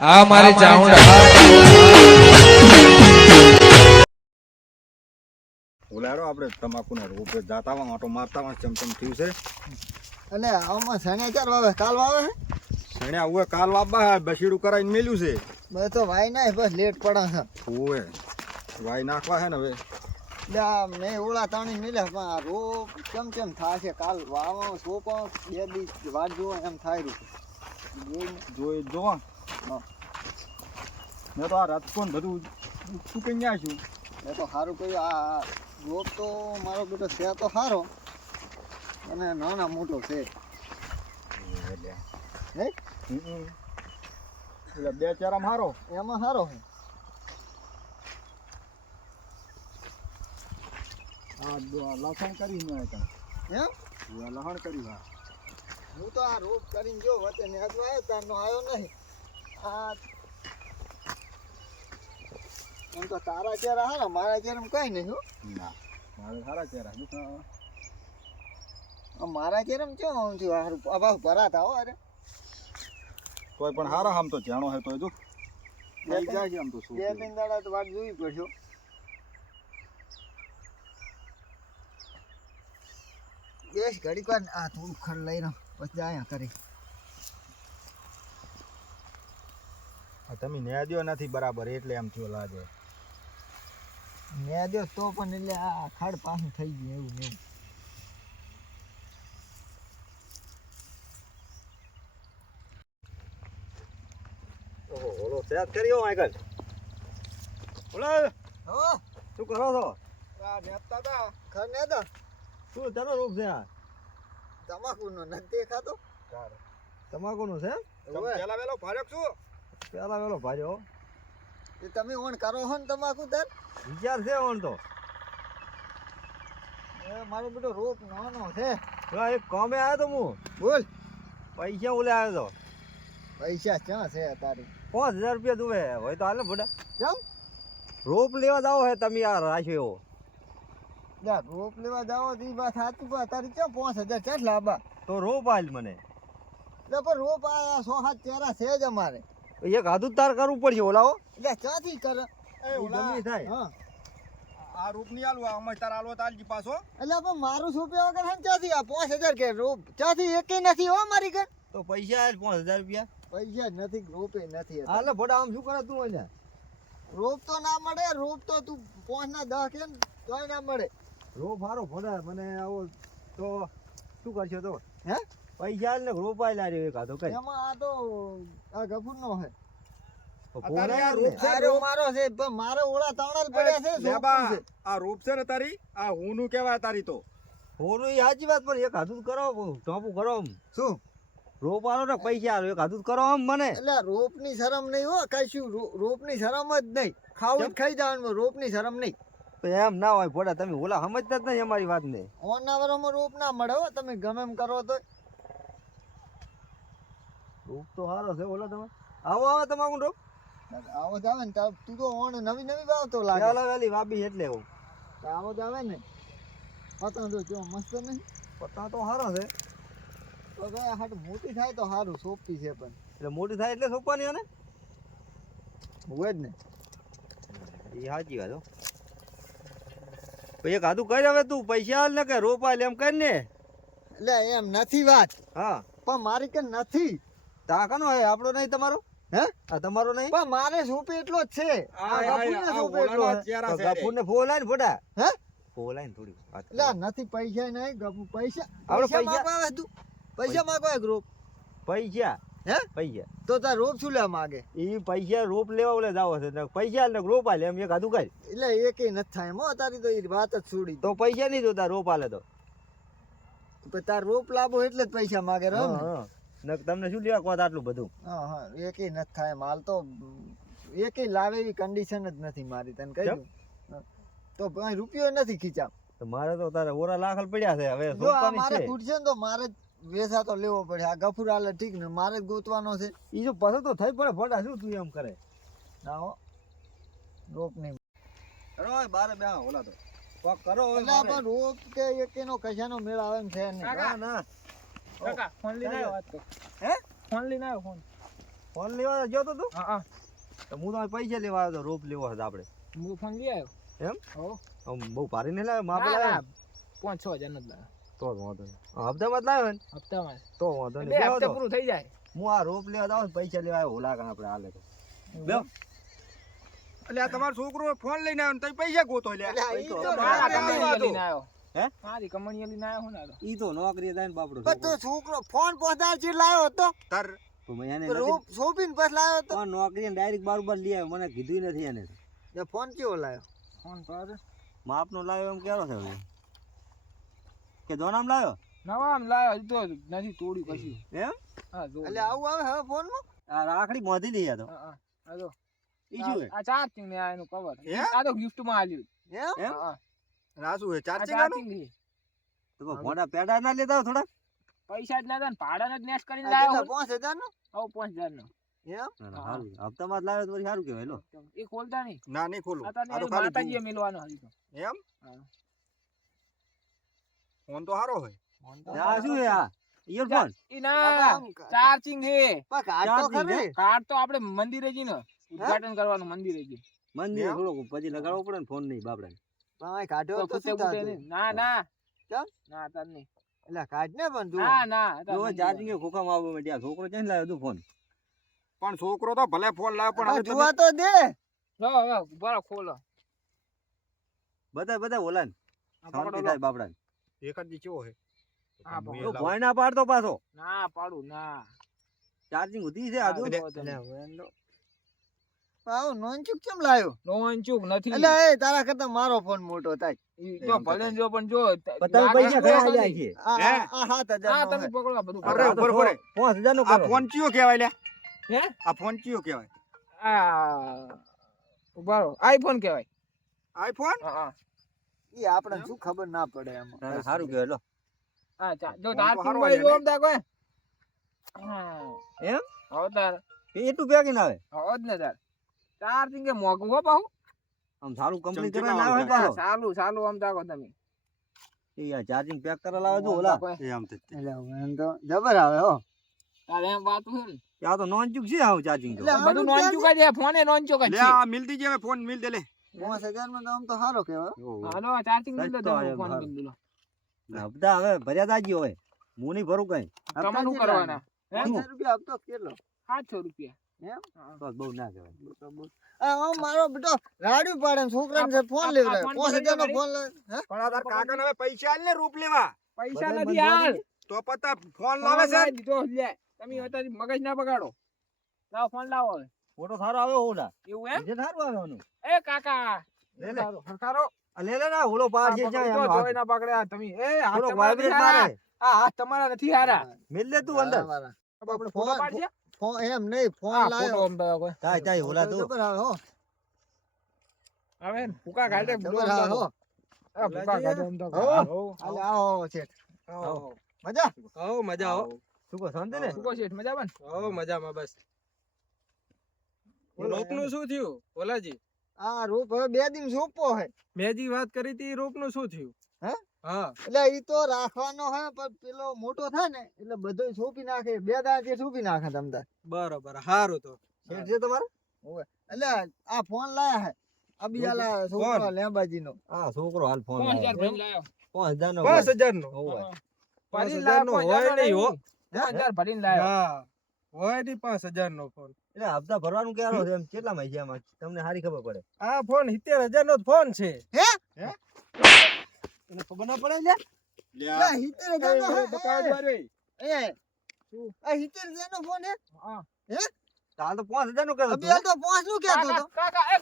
આ મારી ચાઉંડા ઓલાડો આપણે તમાકુના રોપે જાતા આટો મારતા ચમચમ થયું છે અને આમાં સણ્યા ચાર વાવે કાલ વાવે સણ્યા ઉવે કાલ વાબા બસીડું કરાવીને મેલ્યું છે બસ તો વાય ના બસ લેટ પડા છે ઓવે વાય નાખવા છે ને હવે મેં ઓળા તાણી મેલ્યા પણ આ રોપ કેમ થાય છે કાલ વાવા સોપા 2 દિવસ વાત જોવો એમ થાય રહ્યું જોઈ જોવા મેં તો આ રાજકોટ બધું ચૂકી ગયા છું મેં તો સારું કહ્યું આ રોપ તો મારો બેટો છે તો સારો અને નાના મોટો છે હે એટલે બે ચારામાં હારો એમાં સારો છે આ લસણ કરી મેં એમ લસણ કરી હા હું તો આ રોપ કરીને જો વચ્ચે નેચો આવ્યો તારનો આવ્યો નહીં આ એમ તો તારા ચહેરા હારા મારા ચહેરામાં કઈ નહીં હો ના મારે સારા ચહેરા મારા ચહેરામાં કેમ આમ થયું હારું અભાવ ભરાતા હો અરે કોઈ પણ હારા આમ તો જાણો હે તો જો થઈ જાય છે આમ તો શું 2-3 દાડા તો વાત જોવી પડશે બેસ ઘડીક વાર આ થોડું ખડ લઈ રહ્યો પછી આયા કરી તમે ન્યાદ્યો નથી બરાબર એટલે એમ થયો લાગે મેં દો તો પણ એટલે આ ખડ પાછું થઈ ગયું એવું ને ઓહો ઓલો સેટ કર્યો આગળ ઓલા હો શું કરો છો આ નેપતા તા ખડ ને દો શું તારો રૂપ છે આ તમાકુનો ન દેખાતો તમાકુનું છે પેલા વેલો ભાર્યો શું પેલા વેલો ભાર્યો એ તમે ઓણ કરો છો ને તમાકુ તાર વિચાર છે ઓણ તો એ મારો બેટો રોપ નાનો છે એક કોમે આવ્યો તો હું બોલ પૈસા ઓલે આવ્યો તો પૈસા ક્યાં છે તારી 5000 રૂપિયા દુવે હોય તો હાલે ભોડા કેમ રોપ લેવા જાવ હે તમે યાર રાખ્યો એવો યાર રોપ લેવા જાવ દી વાત સાચી બા તારી ક્યાં 5000 કેટલા આબા તો રોપ આલ મને એટલે પણ રોપ આ 100-7 ચેરા છે જ અમારે એક હાથું તાર કરવું પડશે ઓલાઓ એટલે ક્યાંથી કરે એ ઓલા થાય હા આ રૂપ ની આલવા અમે તાર આલવો તાલજી પાછો એટલે પણ મારું રૂપિયા વગર હે ક્યાંથી આ 5000 કે રોપ ક્યાંથી એકે નથી હો મારી ઘર તો પૈસા આલ 5000 રૂપિયા પૈસા જ નથી રોપે નથી હાલે ભોડા આમ શું કરે તું અહીંયા રોપ તો ના મળે રોપ તો તું 5 ના 10 કે તોય ના મળે રોપ હારો ભોડા મને આવો તો શું કરશો તો હે પૈસા આલ ને રોપ આલ આર્યો એક હાથો કઈ એમાં આ તો આ ગફુર નો હે મારો છે પણ મારો ઓળા તાણલ પડ્યા છે લેબા આ રૂપ છે ને તારી આ હુનું કહેવાય તારી તો હુનું ઈ સાચી વાત પણ એક હાથું કરો ટોપુ કરો શું રોપ આલો ને પૈસા આલો એક હાથું કરો મને એટલે રોપ ની શરમ નહીં હો કશું રોપ ની શરમ જ નહીં ખાવું જ ખાઈ જવાનું રોપ ની શરમ નહીં એમ ના હોય ભોડા તમે ઓલા સમજતા જ નહીં અમારી વાત ને ઓનાવરમાં રોપ ના મળે હો તમે ગમે એમ કરો તો રોપ તો સારો છે ઓલા તમે આવો આવો તમાકુ રોપ આવો જ આવે ને તું તો ઓણ નવી વાવતો લાગે પેલા વેલી વાબી એટલે એવું આવો જ આવે ને પતંગ તો કેવો મસ્ત નહીં પત્તા તો સારો છે તો ભાઈ હાટ મોટી થાય તો સારું સોંપી છે પણ એટલે મોટી થાય એટલે સોંપવાની અને હોય જ ને એ સાચી વાત હો એક હાથું કરી હવે તું પૈસા હાલ ને કે રોપ હાલ એમ કરી ને એટલે એમ નથી વાત હા પણ મારી કે નથી તા કનો હે આપણો નહીં તમારો હે આ તમારો નહીં પણ મારે સોંપે એટલો જ છે આ ગફુરને સોંપે એટલો છે ગફુરને ફોલાય ને ફોટા હે ફોલાય ને થોડી વાત એટલે નથી પૈસા નહીં ગફુ પૈસા આપણે માંગવા આવે તું પૈસા માંગવા ગ્રુપ પૈસા હે પૈસા તો તાર રોપ શું લેવા માંગે એ પૈસા રોપ લેવા ઓલે જાવ છે ને પૈસા ને રોપ આલે એમ એક હાથું કરી એટલે એકે નથી થાય મો તારી તો એ વાત જ છોડી તો પૈસા નહીં જોતા રોપ આલે તો તાર રોપ લાવો એટલે જ પૈસા માંગે રહો ને તમને શું લેવા કહો આટલું બધું હા હા એકે નથી થાય માલ તો એકે લાવે એવી કન્ડિશન જ નથી મારી તને કહી દઉં તો ભાઈ રૂપિયો નથી ખીચા તો મારે તો તારે ઓરા લાખલ પડ્યા છે હવે જો આ મારે ખૂટશે ને તો મારે વેસા તો લેવો પડે આ ગફુર આલે ઠીક ને મારે જ ગોતવાનો છે ઈ જો પસંદ તો થઈ પડે ફોટા શું તું એમ કરે ના હો રોપ નહીં કરો બારે બે ઓલા તો કોક કરો એટલે પણ રોપ કે એકેનો કશાનો મેળ આવે એમ છે નહીં ના ના કાકા ફોન લઈને આવ્યો વાત તો હે ફોન લઈને આવ્યો ફોન ફોન લેવા ગયો તો તું? હા તો હું તો પૈસા લેવા આવ્યો તો રોપ લેવો હતો આપણે. હું ફોન લઈ આવ્યો. એમ? હો. આમ બહુ ભારી નહીં લાવ્યો, માપે ના, લાવ્યો? ના, 5-6 હજાર નો જ લાવ્યો. તો જ વાંધો નહીં. હપ્તામાં જ લાવ્યો ને? હપ્તામાં. તો વાંધો નહીં. 2 બેહો હપ્તે તો. પૂરું થઈ જાય. હું આ રોપ લેવા જાવ પૈસા લેવા આવ્યો ઓલા કાં આપણે હાલે તો. બેહો. એટલે આ તમારો છોકરો ફોન લઈને આવ્યો ને તમે પૈસા ગોતો લે. એટલે ઈ તો મારા ના કમાણીએ આવ્યો. લઈને આવ્યો. હે? મારી કમાણીએ લઈને આવ્યો હું ને આ તો. ઈ તો નોકરી જાય ને બાપડો પણ તો છોકરો ફોન પહોંચાડ ચીડ લાવ્યો હતો તાર તો મેં એને તો રૂપ શોપીને બસ લાવ્યો હતો પણ નોકરી ડાયરેક્ટ બારોબાર લઈ આવ્યો, મને કીધું નથી એને. ને ફોન કેવો લાવ્યો ફોન પર માપનો લાવ્યો એમ કેવો છે હવે? કે દોનામ લાવ્યો? નવા આમ લાવ્યો હજી તો નથી તોડી પછી. એમ? હા જો. એટલે આવું આવે હવે ફોનમાં આ રાખડી મોધી લઈ તો. હા, આ જો. ઈ શું હે? આ ચાર્જિંગ ને આ એનું કવર. હે? આ તો ગિફ્ટ માં આલ્યું. એમ એમ? હા, આ શું છે આ ચાર્જિંગ ચાર્જિંગ છે. તો કોઈ મોટા પેડા ના લેતા હોય થોડા? પૈસા જ ના હતા ને ભાડાને જ નેસ કરીને આ લાવ્યો. કેટલા 5000 નો હવે 5000 નો. એમ સારું. હપ્તામાં જ લાવ્યો તો વળી સારું કહેવાય લો. એ ખોલતા નહીં. ના નહીં ખોલું. આ તને આ તો ખાલી માતાજીએ જુઓ. મેલવાનો હજી તો. એમ હા. ફોન તો સારો હોય. આ શું હે આ? ઇયરફોન? ઈ ના ચાર્જિંગ છે. પણ કાઢ તો ચાર્જિંગ ખરી કાર્ડ તો આપણે મંદિરે જઈને ઉદ્ઘાટન કરવાનું મંદિરે જઈને. મંદિર એમ? થોડુંક પછી લગાડવો પડે ને ફોન નહીં બાપડા. પણ આ કાઢ્યો તો તો ફૂટે શું ફૂટે થાતું? નહીં. ના ના કેમ? ના તાર નહીં. એટલે કાઢ ને પણ તું ના ના તાર જો નહીં ચાર્જિંગ ખોખામાં આવવા માંડ્યા. છોકરો ક્યાં લાવ્યો તું ફોન? પણ છોકરો તો ભલે ફોન લાવ્યો પણ હવે પણ જોવા તો દે જો, જો, બરો ખોલો. બધા ઓલા ને આ શાંતિ પકડો લો. થાય બાપડા. એકાદ દી કેવો છે હા, પકડો. તો ભોય ના પાડતો પાછો. ના પાડું ના. ચાર્જિંગ ઉધી છે આજુ. હા, જો તમે. આવું નોનચુક કેમ લાવ્યો નોંચુક નથી. એટલે એ તારા કરતા મારો ફોન મોટો થાય ઈ જો ભલે ને જો પણ જો તમે પૈસા ઘણા આલ્યા છે. હે? આ 7000 હા નો તમે હે. પકડો આ બધું અરે, પકડો. ઉપર. 5000 નો આ કરો. ફોન ચિયો કહેવાય લે? હે? આ ફોન ચિયો કહેવાય? આ ઉભા રહો. આઈફોન કહેવાય. આઈફોન? હા હા. ઈ આપણને શું ખબર ના પડે એમાં ના, ના, સારું કહેવાય લો. હા જો ફોન તો ચાર્જિંગ હારો મળી છે જો ને? આમ તાકો હા એમ? હવે તાર એટલું પેકિંગ આવે? હવે જ ને તાર ચાર્જિંગ કે મોંઘું હો પાહું. આમ સારું કંપની ચમચમ કરાય ના આવે હોય પાછો. ચાલુ ચાલુ આમ તાકો તમે. એ આ ચાર્જિંગ પેક કરેલા આવે તો ઓલા. એ આમ તે. એટલે એમ તો જબર આવે હો તારે એમ વાત છે ને. આ તો નોનચુક છે આવું ચાર્જિંગ તો. એટલે બધું નોન ચુકા છે ફોને નોન ચુકા લે છે. આ મિલ દીજે હવે ફોન મિલ દે લે. 5000 માં તો આમ તો સારો કહેવાય હાલો ચાર્જિંગ મિલ દો સસ્તો તમે આવ્યો ફોન હારું. મિલ દો. હપ્તા હવે ભર્યા તાજી હોય. હું નહીં ભરું કઈ. તમે શું કરવાના? હે? 5000 રૂપિયા આપતો કેટલો 700 રૂપિયા. એમ હા. તો બહુ ના કહેવાય. આ મારો બેટો રાડ્યું પાડે ને છોકરાને છે ફોન લેવડાવે આ ફોન 5000 નો પકડી ફોન લે હે પણ આ તાર કાકાને હવે પૈસા આલ ને રૂપ લેવા. પૈસા બધાય નથી બંધ હાલ. કરી તો પતા ફોન ફોન લાવે છે. લાવી દીધો લે. તમે અત્યારે મગજ ના બગાડો. લાવો ફોન લાવો હવે. ફોટો સારો આવ્યો ઓલા. એવું એમ? જે સારું આવવાનું. એ કાકા લે લે. સરકારો આ લે લે ના ઓલો પાર છે જાય આનો જોઈ હાથ. ના પકડે આ તમે એ હાથ થોડો તમારા vibrate નથી હારા. મારે. આ હાથ તમારા નથી હારા. મિલ લે તું અંદર. આપણે ફોટો પાડજે. ફોન એમ નહીં ફોન હા ફોટો લાવ્યો આમ તો કોઈ. તાય તાય ઓલા તું. જબર આવે હો હવે ભૂકા કાઢે જબર આવે હો આ ભૂકા કાઢે આમ તો હો. હાલે આવો છે આવો. મજા હો મજા હો શું કહો શાંતિ ને? ભૂકો છે મજા બન. હો મજામાં બસ બોલો, રોપનું શું થયું ઓલાજી આ રૂપ હવે 2 દિન સોંપો હે મેં જી વાત કરી હતી રોપનું શું થયું હે? હા એટલે ઈ તો રાખવાનો હે પણ પેલો મોટો થાય ને એટલે બધું સોંપી નાખે 2 દાડે સોંપી નાખે તમતાર બરોબર હારું તો શેઠ છે તમારે? એટલે આ ફોન લાયા હે અબિયાલા છોકરો લેંબાજીનો હા છોકરો હાલ ફોન 5000 ભરી લાયો. 5000 નો 5000 નો હોય. ભરીને 5000 લાયો, નો 5000 હોય નહીં હો 5000 ભરીને લાયો. હા હોય નહીં 5000 નો ફોન એટલે હપ્તા ભરવાનું ક્યારે છે એમ કેટલામાં છે એમાં તમને સારી ખબર પડે. આ ફોન 70000 નો જ ફોન છે એને ખબર ના પડે લે. લે એટલે આ 70,000 નો હે. બતાવજો રે. એ આ 70,000 નો ફોન હે હા. હાલ તો 5000 નો કર્યો અબિયાલ તો 5 નું કહેતો કાકા તો કાકા એ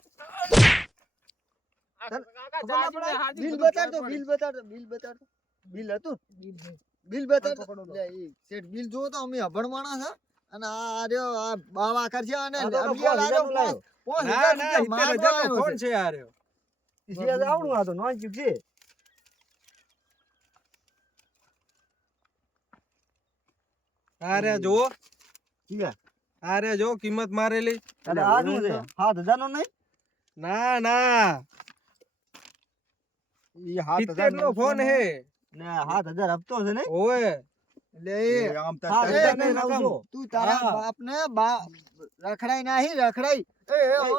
તને કાકા ખબર ના ચાર્જિંગ પડે? હાર્દિક બિલ બધું બતાડતો ખબર બિલ બતાડતો બિલ બતાડતો બિલ હતું પડે. બિલ બતાડતો પકડો તો. લે ઈ શેઠ બિલ જોવો તો અમે અભણ માણસ હે અને આ રહ્યો આ બાવા કરશે અને આ તો અબિયાલ આર્યો 5000 નો લાયો. 5000 ના ના રૂપિયા 70000 નો માંગવાનો ફોન છે. છે આ રહ્યો શેઠ આવડું આ તો નોંચુક છે. આ રે જો ઠીક છે. આ રે જો કિંમત મારેલી એટલે આ શું છે 7000 નો નહીં? ના ના ઈ 7000 70 નો ફોન હે ને 7000 હપ્તો છે નહીં? ઓય એટલે એ આમ તાર હા, તારી એ જાતને નહીં રખાવજો. તું તારા હા. બાપને રખડાઈ નાહી રખડાઈ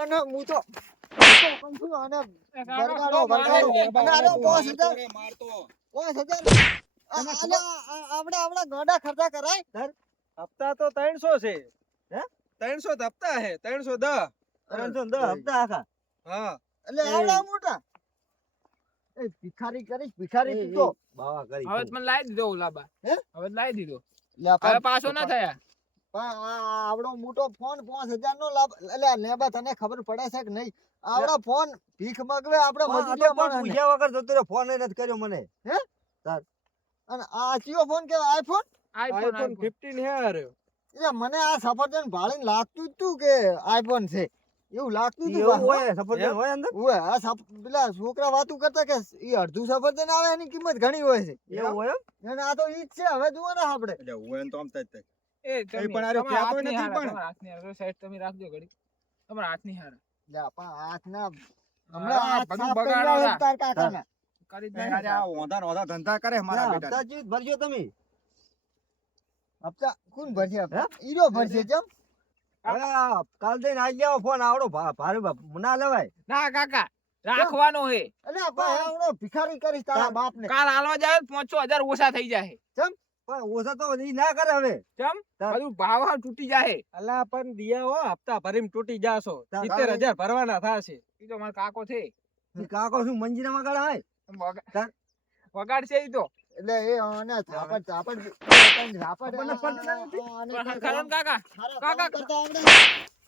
અને હું તો કહું છું આને વરગાડો, વરગાડો. અને આનો 5,000 આપણે ગોડા ખર્ચા કરાય હપ્તા તો 300 છે હે? 300 જ હપ્તા હે 310. 310 હપ્તા આખા. હા એટલે આવડા મોટા એ ભિખારી કરીશ ભિખારી તું તો બાવા કરી હવે તો મને લાવી દીધો ઓલાબા હે? હવે તો લાવી દીધો લે પણ હવે પાછો ના થયા પણ આ આવડો મોટો ફોન 5,000 નો લાભ એટલે લેબા તને ખબર પડે છે કે નહીં આવડો ફોન ભીખ મગવે આપણે આ તો મજૂરિયા પણ માણસને. પૂછ્યા વગર જતો રહ્યો. ફોન ય નથી કર્યો મને. અને આ કયો ફોન કે આઈફોન આઈફોન iPhone 15 હે આર્યો. એટલે મને આ સફરજન ભાળીને લાગતું જ તું કે આઈફોન છે એવું લાગતું તું એવું પાછું. હોય સફરજન હોય અંદર. ઓવે, આ પેલા છોકરા વાતું કરતા કે ઈ અડધું સફરજન આવે એની કિંમત ઘણી હોય છે એવું હોય એમ? અને આ તો ઈ જ છે હવે જુઓ ને આપણે એટલે હોય ને તો આમ થાય. એ તમે પણ આરો તમારા કહેતો હાથની નથી હારા, પણ. તમારા હાથની હારા. સાઈડ તમે રાખજો ઘડી તમારા હાથની હારા લે પણ હાથના હા, હમણાં હાથ બધું સાફ કરી બગાડો આવે ના. તાર કાકાના. કરી જ એ નાખજો. આજે આ ઓંધા ધંધા કરે મારા ના, બેટા. હપ્તા હપ્તા ચીજ ભરજો તમે. હપ્તા કોણ ભરશે હપ્તા? ઈરો ભરશે કેમ હવે આ કાલ દઈને આઈ જાવ ફોન આવડો ભારે ના લેવાય. ના કાકા રાખવાનો હે એટલે પણ આવડો ભિખારી કરીશ તારા બાપને કાલ હાલવા જાય 500,000 ઓછા થઈ જાય પણ ઓછા તો ઈ ના કરે હવે. ચમ તાર- બધું ભાવ હાવ તૂટી જાય અલા પણ દિયા હો હપ્તા ભરીને તૂટી જાશો. તાર- 70,000 ભરવાના થાશે. ઈ તો મારો કાકો છે ઈ કાકો શું મંજીરામાં ગળા હોય? વગા- વગાડશે ઈ તો એટલે એ આને ઝાપડ ઝાપડ ઝાપડ આપણને પડતી નથી. આને પણ કંઈક ખરો ને કાકા સારા કાકા. કામ કરતા આવડે.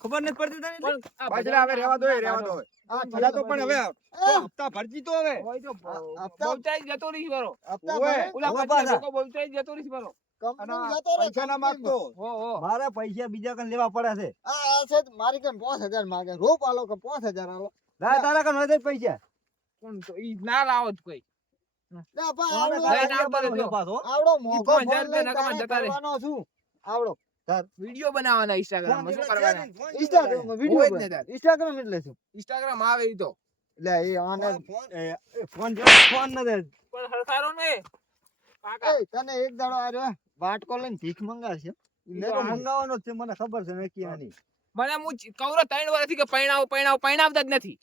ખબર નથી પડતી તને? પણ આ બાજરા હવે રહેવા દો બધા રહેવા દો આ ભલા તો પણ હવે એ, હપ્તા ભરજી તો હવે હોય તો હપ્તા- બોલચાઈ જતો રહીશ બરો હપ્તા ઓવે. ભરે, ઓલા હવે પછી પાછા. લોકો બોલચાઈ જતો રહીશ બરો કંપનીમાં અને જતો રહે, પૈસા ના કંપનીમાં. માગતો હો હો મારે પૈસા બીજા કને લેવા પડે છે. આ છે તો મારી કન 5,000 માંગે રોપ આલો કે 5,000 આલો લાય તારા કને હોય તો પૈસા. કોણ તો ઈ ના લાવો જ કોઈ લે પણ આને આવડો તારા લઈને આવતો આલિયા રહેજો. પાછો. આવડો મોંઘો 5,000 ફોન લઈને રૂપિયા નકામા તારે જતા રહે. કરવાનો છું આવડો વિડિયો બનાવવાના ઇન્સ્ટાગ્રામ ફોન માં શું જેટલા કરવાના છે ને, ફોન ઇન્સ્ટાગ્રામ માં હોય જ ને વિડિયો તાર. ઇન્સ્ટાગ્રામ એટલે શું ઇન્સ્ટાગ્રામ આવે ઈ તો એટલે એ આને ફોન ફોન નથી. પણ હરખારો ને કાકા એ તને એક દાડો આર્યો વાટકો લઈને ભીખ મંગાવશે મેં તો મંગાવવાનો જ છે, મને ખબર છે નક્કી આની. મને હું કવરો 3 વર્ષથી કે પૈણાવતા જ નથી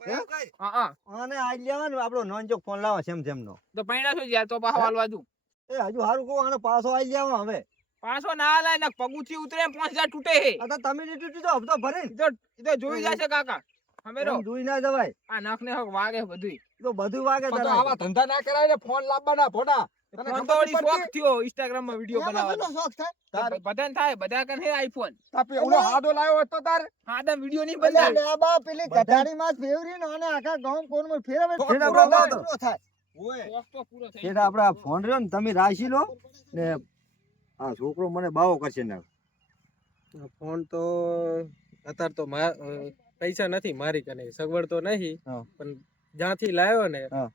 હા આને આઈ લેવા ને આપણો નોનચોક ફોન લાવો સેમ સેમ નો. તો પૈણાશું જ યાર તો પાછો હાલવા દઉં એ હજુ હારું કહું આને પાછો આઈ લેવા હવે. પાછો ના લાય ને પગુથી ઉતરે 5,000 તૂટે હે આ તો તમે લીધું તો હપ્તો ભરે ને. ઈ તો જોઈ જશે કાકા અમે રો એમ જોઈ ના જવાય. આ નખ ને હક વાગે બધું ઈ તો બધું વાગે પણ તો તારા. આવા ધંધા ના કરાય ને ફોન લાવવાના ભોડા તને ફોન ખબર તો નથી વળી પડતી? શોખ થયો ઇન્સ્ટાગ્રામ માં વિડિયો એમાં બનાવવાનો કેટલો શોખ થાય બધાને થાય બધા કન હે આઈફોન તાપી ઓલો હાદો લાવ્યો હોત તો તાર હા તો વિડિયો નહીં એટલે બને લેબા પેલી ગધાડી માં ફેવરી ને અને આખા ગામ કોનમાં ફેરવે તો પૂરો પૂરો થાય, થાય. પૂરો થાય ઓય શોખ તો પૂરો થઈ શેઠ આપડા ફોન રહ્યો ને તમે રાશી લો ને આ છોકરો મને બાવો કરશે ને. ફોન તો અત્યારે તો પૈસા નથી મારી કને સગવડ તો નહીં હા. પણ જ્યાંથી લાવ્યો ને હા.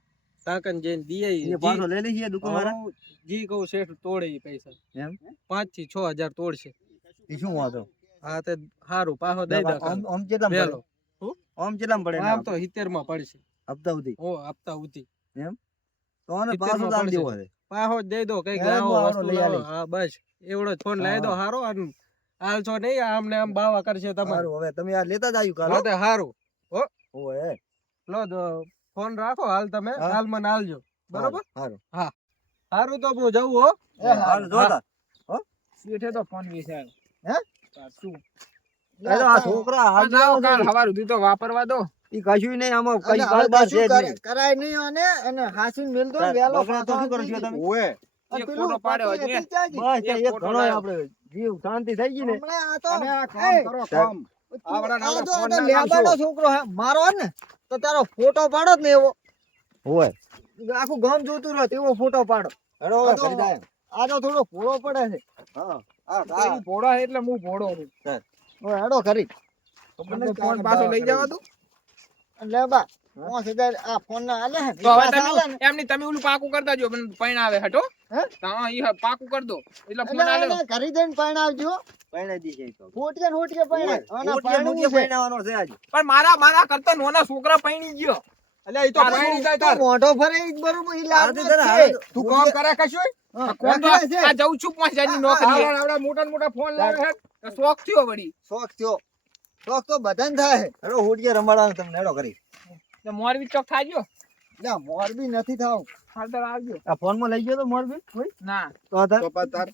તાકન જઈને દીએ એ પાછો લઈ લઈએ દુકાન વાળા. હું જી કહું શેઠ તોડે ઈ પૈસા એમ? 5 થી 6,000 તોડશે. ઈ શું વાંધો? હા તે હારું પાછો દઈ દો આમ આમ કેટલામાં વેલો પડે? આમ કેટલામાં પડે આમ એના તો 70 માં પડશે. હપ્તા સુધી? ઓ હપ્તા ઉતી તો આને 70 પાછો માં દામ પડશે. દેવો છે. પાછો જ દઈ દો કઈક એ લાવો હું વસ્તુ આવડો લઈ લાવો. આલીશ. હા બસ એવડો જ ફોન લાવી દો હા. હારો અને હાલ છો નહીં આમને આમ બાવા કરશે તમારે. સારું હવે તમે આ લેતા જ આવ્યું કાલ. હા તે હારું ઓય લો તો ફોન રાખો હાલ તમે હા. હાલ મને હાલજો બરોબર. સારું. હારું તો હું જવું હો. એ હા. હારું જોતા. શેઠે તો ફોન વિચાર હે? તાર શું એ તો આ છોકરા હાલ લાવો જેવો કાલ છે. હવાર સુધી તો વાપરવા દો ઈ કશું નહીં આમાં અને કઈ હવે કારબાર કશું છે જ નહીં. કરાય નહીં અને હાસીને મેલ દો ને તાર વહેલો બકરા તો શું પાછો કરશો તમે? ઓય અને એક પેલું ફોટો પાડ્યો પાટી હજી. હતી ચાજી. બસ ત્યાં એક એક ફોટો ઘણો લાવ્યો. આપણે જીવ શાંતિ થઈ ગઈ ને. હમણાં આ તો તમે આ કામ એ, કરો તાર- કામ આવડા આ નાના તો ફોન આ તો ના લેબાનો નાખશો. છોકરો હે મારો હે ને તો તારો ફોટો પાડો જ ને એવો હોય આખું ગામ જોતું રહે તેવો ફોટો પાડો હેડો આ હવે તો- ઘરે જાય. આ તો થોડો ભોળો પડે છે હા હા તો ઈ ભોળો છે એટલે હું ભોળો છું હવે હેડો કરી તમને ફોન પાછો લઈ જવા દો અને લેબા 5,000 આ ફોન ના આલે હે તો હવે પાછા આલે ને તમે એમની તમે ઓલું પાકું કરતા જો મને પૈણા આવે હટો હે? હા ઈ પાકું કર દો એટલે ફોન એટલે આલે એને ઘરી જઈને પરણાવજો પૈણા દીશે ઈ તો. ફોટિયા ફોટિયા પરણાય અને ઓટલે પરણવું મોટિયા છે પૈણાવાનો છે આજ. પણ મારા કરતા નાના છોકરા પૈણી ગયો અલ્યા ઈ તો પાણી જાય તો તાર. મોઢો ફરે ઈ જ બરોબર ઈ લાગે આજે તને છે. તું કામ કરે કશું હા, કોણ તો રાખે છે. આ જઉં છું 5000 ની નોકરી આવડા મોટા મોટા ફોન લાવે છે. તો શોખ થયો વળી શોખ થયો શોખ તો બધાને થાય હેડો હોડિયા રમાડવાનું તમને હેડો કરી તો મોરબી ચોક થાજો ના મોરબી નથી થાવ હાલતર આવજો આ ફોન માં લઈ ગયો તો મોરબી ભાઈ ના તો આ તાર તો પાછ તાર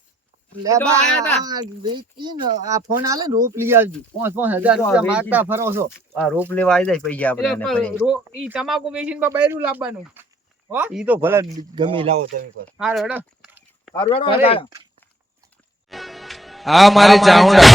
લે તો બા, આયા તા. આ વેચી ને આ ફોન આલે ને રોપ લઈ આવજો 5,000 રૂપિયા માગતા ફરો છો આ રોપ લેવા આવી જાય પૈસા આપણે એને એટલે પછી. ઈ તમાકુ વેચીને બૈરું લાવવાનું ઈ તો ભલે ગમે લાવો તમે પર હારો હેડો તારું હેડો અરે. આયા. આ મારે ચાઉંડા